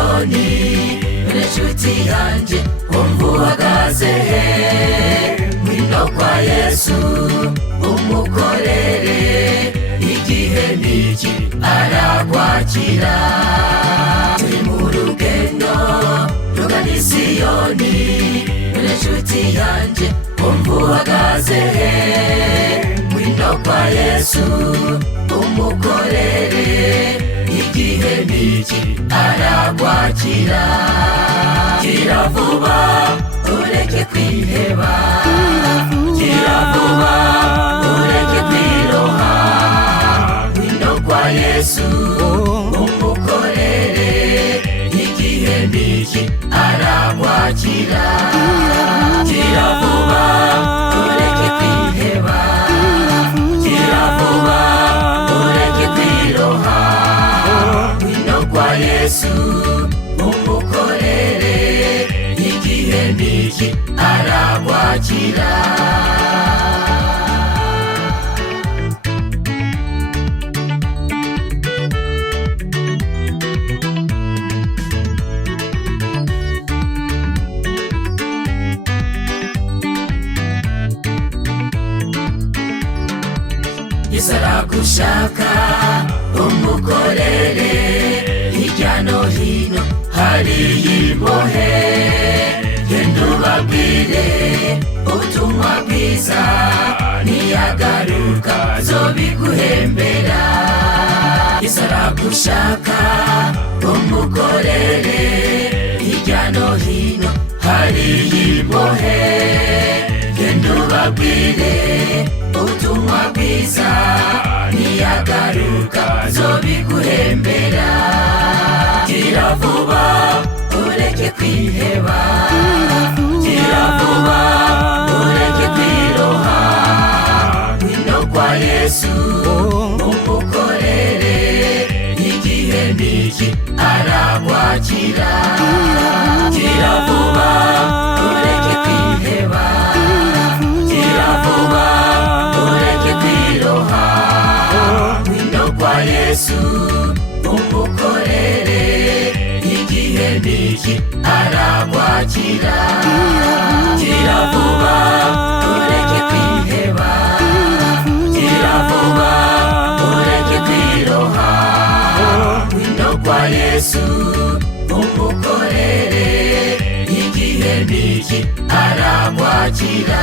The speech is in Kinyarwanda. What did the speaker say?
Siyoni n'inshuti yanjye umva uhagaze he ngwino kwa Yesu umukorere igihe niki arakwakira turi mu rugendo rugana i Siyoni n'inshuti yanjye umva uhagaze he ngwino kwa Yesu umukorere igihe niki arakwakira gira vuba ureke kwiheba gira vuba ureke kwiroha ngwino kwa Yesu umukorere igihe niki arakwakira gira vuba ureke kwiheba gira vuba ureke kwiroha ngwino kwa Yesu umukorere igihe niki arakwakira Yesu aragushaka umukorere hirya no hino hari imbohe genda ubabwire ubutumwa bwiza niyagaruka zobiguhembera Yesu aragushaka umukorere hirya no hino hari imbohe genda ubabwire ubutumwa bwiza niyagaruka zobiguhembera gira vuba ureke kwiheba gira vuba ureke kwiroha ngwino kwa Yesu umukorere igihe niki arakwakira gira vuba ureke kwiheba gira vuba ureke kwiroha ngwino kwa Yesu umukorere igihe niki arakwakira gira vuba ureke kwiheba gira vuba ureke kwiroha ngwino kwa Yesu umukorere igihe niki arakwakira